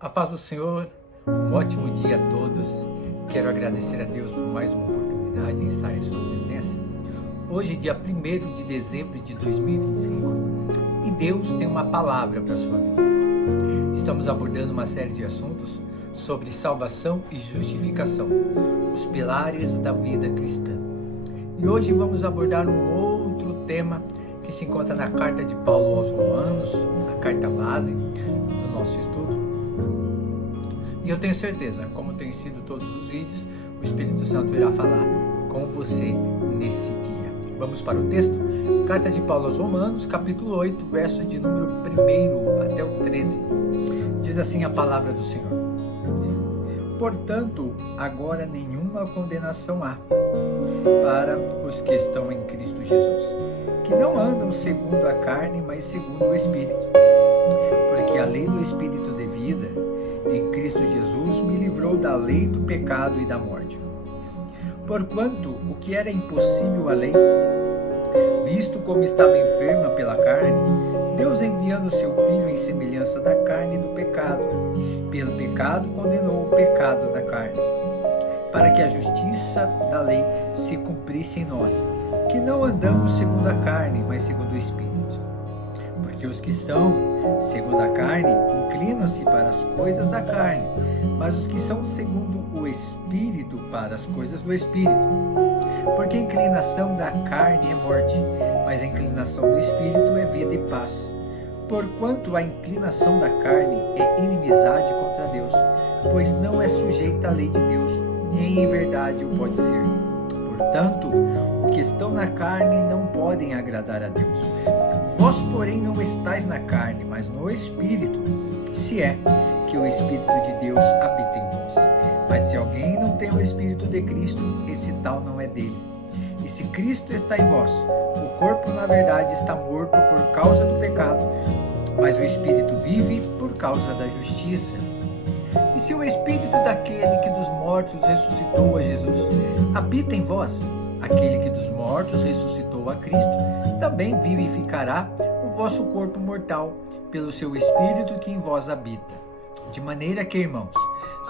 A paz do Senhor, um ótimo dia a todos. Quero agradecer a Deus por mais uma oportunidade em estar em sua presença. Hoje, dia 1º de dezembro de 2025, e Deus tem uma palavra para a sua vida. Estamos abordando uma série de assuntos sobre salvação e justificação, os pilares da vida cristã. E hoje vamos abordar um outro tema que se encontra na carta de Paulo aos Romanos, a carta base do nosso estudo. E eu tenho certeza, como tem sido todos os vídeos, o Espírito Santo irá falar com você nesse dia. Vamos para o texto? Carta de Paulo aos Romanos, capítulo 8, verso de número 1 até o 13. Diz assim a palavra do Senhor. Portanto, agora nenhuma condenação há para os que estão em Cristo Jesus, que não andam segundo a carne, mas segundo o Espírito. Porque a lei do Espírito de vida em Cristo Jesus me livrou da lei do pecado e da morte. Porquanto o que era impossível à lei, visto como estava enferma pela carne, Deus enviando seu Filho em semelhança da carne e do pecado, pelo pecado condenou o pecado da carne, para que a justiça da lei se cumprisse em nós, que não andamos segundo a carne, mas segundo o Espírito. Porque os que são segundo a carne inclinam-se para as coisas da carne, mas os que são segundo o Espírito para as coisas do Espírito. Porque a inclinação da carne é morte, mas a inclinação do Espírito é vida e paz. Porquanto a inclinação da carne é inimizade contra Deus, pois não é sujeita à lei de Deus, nem em verdade o pode ser. Portanto, os que estão na carne não podem agradar a Deus. Vós, porém, não estáis na carne, mas no Espírito, se é que o Espírito de Deus habita em vós. Mas se alguém não tem o Espírito de Cristo, esse tal não é dele. E se Cristo está em vós, o corpo, na verdade, está morto por causa do pecado, mas o Espírito vive por causa da justiça. E se o Espírito daquele que dos mortos ressuscitou a Jesus habita em vós, aquele que dos mortos ressuscitou a Cristo, também vivificará o vosso corpo mortal pelo seu Espírito que em vós habita. De maneira que, irmãos,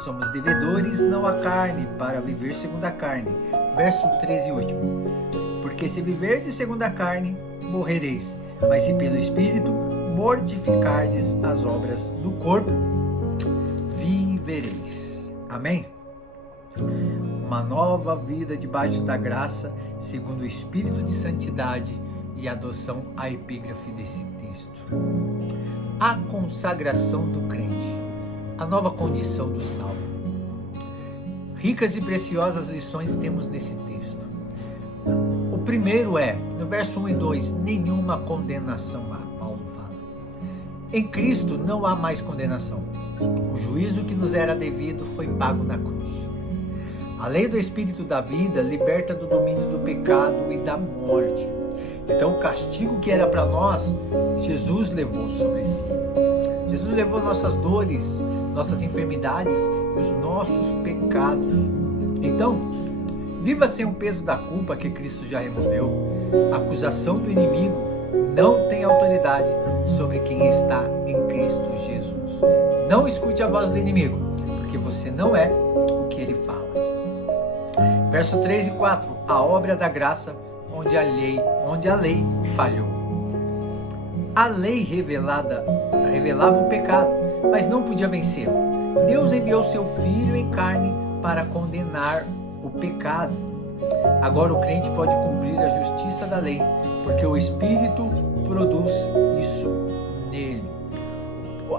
somos devedores não à carne, para viver segundo a carne. Verso 13 e último. Porque se viverdes segundo a carne, morrereis, mas se pelo Espírito mortificardes as obras do corpo, vivereis. Amém? Uma nova vida debaixo da graça, segundo o Espírito de santidade e adoção à epígrafe desse texto. A consagração do crente, a nova condição do salvo. Ricas e preciosas lições temos nesse texto. O primeiro é, no verso 1 e 2, nenhuma condenação há, Paulo fala. Em Cristo não há mais condenação. O juízo que nos era devido foi pago na cruz. A lei do Espírito da vida liberta do domínio do pecado e da morte. Então o castigo que era para nós, Jesus levou sobre si. Jesus levou nossas dores, nossas enfermidades e os nossos pecados. Então, viva sem o peso da culpa que Cristo já removeu. A acusação do inimigo não tem autoridade sobre quem está em Cristo Jesus. Não escute a voz do inimigo, porque você não é o que ele fala. Verso 3 e 4, a obra da graça onde a lei falhou. A lei revelava o pecado, mas não podia vencê-lo. Deus enviou seu Filho em carne para condenar o pecado. Agora o crente pode cumprir a justiça da lei, porque o Espírito produz isso nele.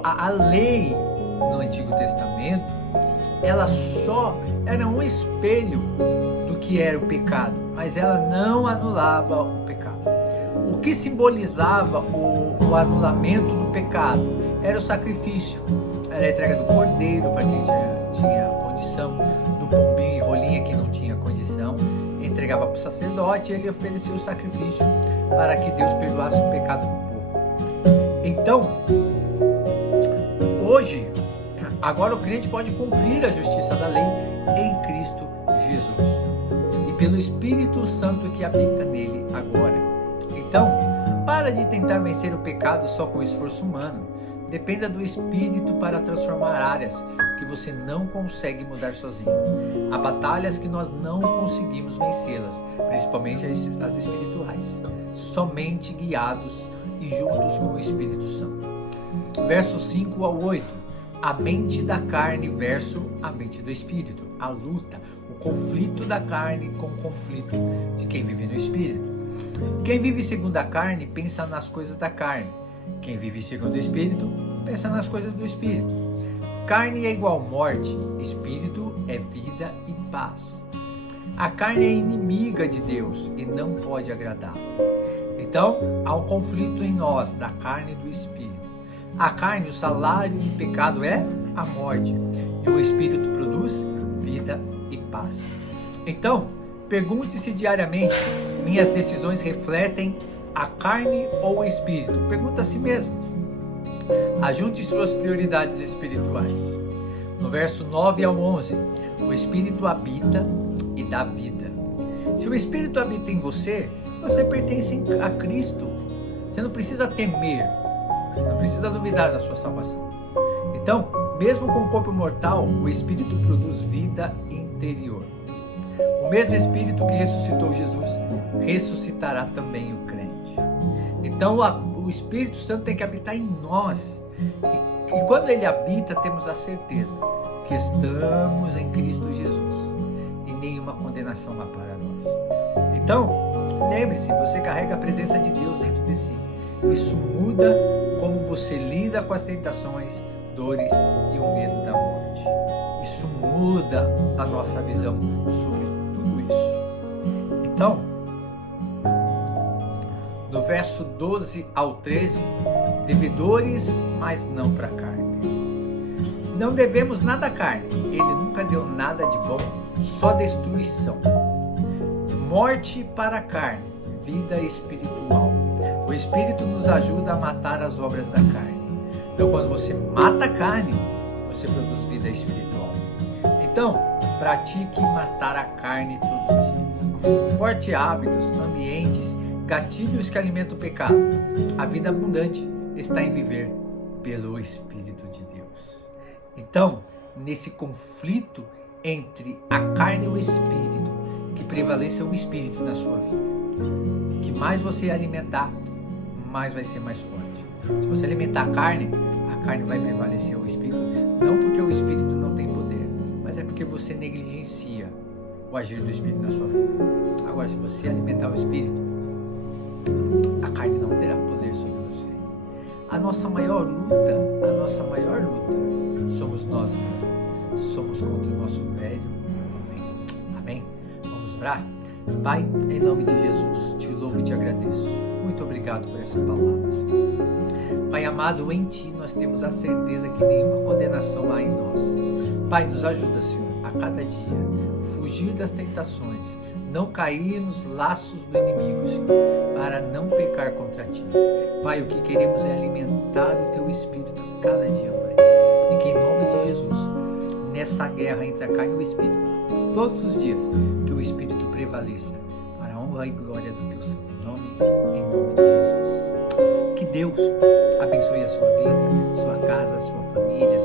A lei no Antigo Testamento, ela só era um espelho do que era o pecado, mas ela não anulava o pecado. O que simbolizava o anulamento do pecado era o sacrifício, era a entrega do cordeiro para quem tinha condição, do pombinho e rolinha quem não tinha condição, entregava para o sacerdote e ele oferecia o sacrifício para que Deus perdoasse o pecado do povo. Então, hoje, agora o crente pode cumprir a justiça da lei em Cristo Jesus e pelo Espírito Santo que habita nele agora. Então, para de tentar vencer o pecado só com esforço humano. Dependa do Espírito para transformar áreas que você não consegue mudar sozinho. Há batalhas que nós não conseguimos vencê-las, principalmente as espirituais, somente guiados e juntos com o Espírito Santo. Versos 5 ao 8. A mente da carne versus a mente do Espírito. A luta, o conflito da carne com o conflito de quem vive no Espírito. Quem vive segundo a carne pensa nas coisas da carne. Quem vive segundo o Espírito pensa nas coisas do Espírito. Carne é igual morte, Espírito é vida e paz. A carne é inimiga de Deus e não pode agradá-lo. Então, há um conflito em nós, da carne e do Espírito. A carne, o salário do pecado é a morte, e o Espírito produz vida e paz. Então, pergunte-se diariamente: minhas decisões refletem a carne ou o Espírito? Pergunta a si mesmo. Ajunte suas prioridades espirituais. No verso 9 ao 11, o Espírito habita e dá vida. Se o Espírito habita em você, você pertence a Cristo. Você não precisa temer, você não precisa duvidar da sua salvação. Então, mesmo com o corpo mortal, o Espírito produz vida interior. O mesmo Espírito que ressuscitou Jesus, ressuscitará também o crente. Então, o Espírito Santo tem que habitar em nós. E quando ele habita, temos a certeza que estamos em Cristo Jesus e nenhuma condenação há para nós. Então, lembre-se, você carrega a presença de Deus dentro de si. Isso muda como você lida com as tentações, dores e o medo da morte. Isso muda a nossa visão sobre tudo isso. Então, no verso 12 ao 13, devedores, mas não para a carne. Não devemos nada à carne, ele nunca deu nada de bom, só destruição. Morte para a carne, vida espiritual. O Espírito nos ajuda a matar as obras da carne. Então, quando você mata a carne, você produz vida espiritual. Então, pratique matar a carne todos os dias. Forte hábitos, ambientes, gatilhos que alimentam o pecado. A vida abundante está em viver pelo Espírito de Deus. Então, nesse conflito entre a carne e o Espírito, que prevaleça o Espírito na sua vida. Que mais você alimentar, mais vai ser mais forte. Se você alimentar a carne vai prevalecer o Espírito. Não porque o Espírito não tem poder, mas é porque você negligencia o agir do Espírito na sua vida. Agora, se você alimentar o Espírito, a carne não terá poder sobre você. A nossa maior luta somos nós mesmos. Somos contra o nosso velho homem. Amém? Vamos orar? Pai, em nome de Jesus, te louvo e te agradeço. Muito obrigado por essa palavra, Senhor. Pai amado, em Ti nós temos a certeza que nenhuma condenação há em nós. Pai, nos ajuda, Senhor, a cada dia fugir das tentações, não cair nos laços do inimigo, Senhor, para não pecar contra Ti. Pai, o que queremos é alimentar o Teu Espírito cada dia mais. E que em nome de Jesus, nessa guerra entre a carne e o Espírito, todos os dias, que o Espírito prevaleça para a honra e glória do Teu santo nome, em nome de Jesus. Que Deus abençoe a sua vida, sua casa, sua família,